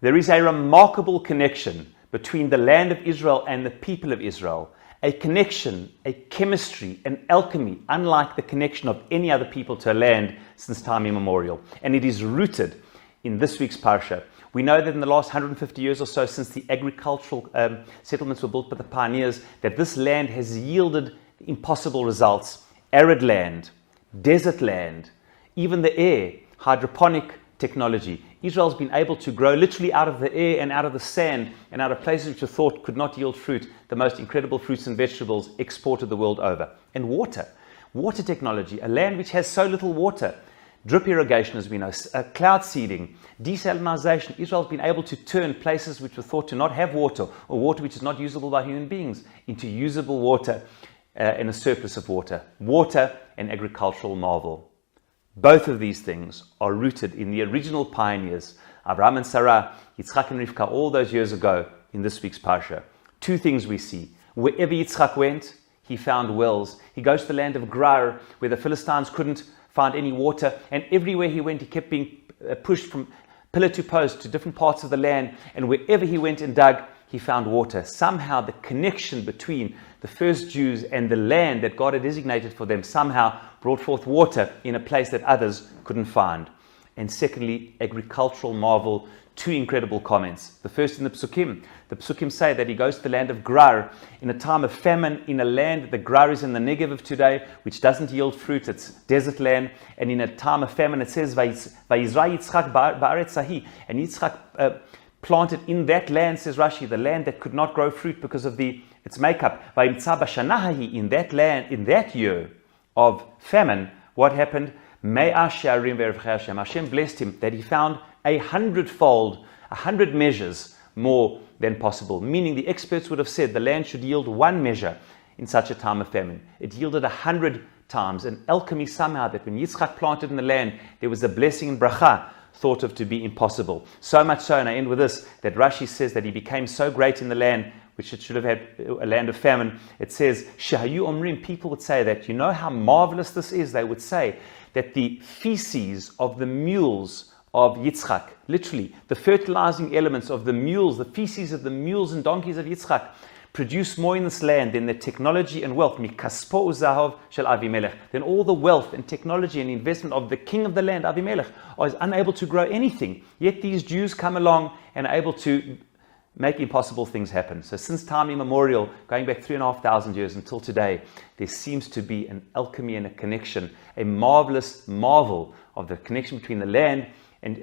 There is a remarkable connection between the land of Israel and the people of Israel. A connection, a chemistry, an alchemy, unlike the connection of any other people to a land since time immemorial. And it is rooted in this week's Parasha. We know that in the last 150 years or so, since the agricultural settlements were built by the pioneers, that this land has yielded impossible results. Arid land, desert land, even the air, hydroponic technology. Israel's been able to grow literally out of the air and out of the sand and out of places which were thought could not yield fruit, the most incredible fruits and vegetables exported the world over. And water technology, a land which has so little water, drip irrigation as we know, cloud seeding, desalinization. Israel's been able to turn places which were thought to not have water, or water which is not usable by human beings, into usable water and a surplus of water. Water and agricultural marvel. Both of these things are rooted in the original pioneers, Abraham and Sarah, Yitzchak and Rivka, all those years ago in this week's Parasha. Two things we see. Wherever Yitzchak went, he found wells. He goes to the land of Gerar, where the Philistines couldn't find any water, and everywhere he went, he kept being pushed from pillar to post to different parts of the land, and wherever he went and dug, he found water. Somehow the connection between the first Jews and the land that God had designated for them somehow brought forth water in a place that others couldn't find. And secondly, agricultural marvel, two incredible comments. The first in the Psukim. The Psukim say that he goes to the land of Gerar in a time of famine, in a land, the Gerar is in the Negev of today, which doesn't yield fruit, it's desert land. And in a time of famine, it says, Vayizra Yitzchak ba'aretz hahi. And Yitzchak planted in that land, says Rashi, the land that could not grow fruit because of its makeup. Vayimtza b'shana hahi, in that land, in that year of famine, what happened? Hashem blessed him that he found 100-fold, 100 measures more than possible. Meaning the experts would have said the land should yield one measure in such a time of famine. It yielded 100 times. An alchemy somehow that when Yitzchak planted in the land, there was a blessing in bracha thought of to be impossible. So much so, and I end with this, that Rashi says that he became so great in the land, which it should have had a land of famine. It says, Shahayu Omrim, people would say that, you know how marvelous this is? They would say that the feces of the mules of Yitzchak, literally, the fertilizing elements of the mules, the feces of the mules and donkeys of Yitzchak, produce more in this land than the technology and wealth, mikaspo uzahav shel Avimelech, than all the wealth and technology and investment of the king of the land, Avimelech, is unable to grow anything. Yet these Jews come along and are able to make impossible things happen. So since time immemorial, going back 3,500 years until today, there seems to be an alchemy and a connection, a marvelous marvel of the connection between the land and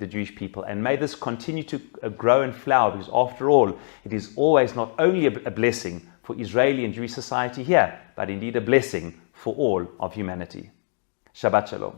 the Jewish people. And may this continue to grow and flower, because after all, it is always not only a blessing for Israeli and Jewish society here, but indeed a blessing for all of humanity. Shabbat Shalom.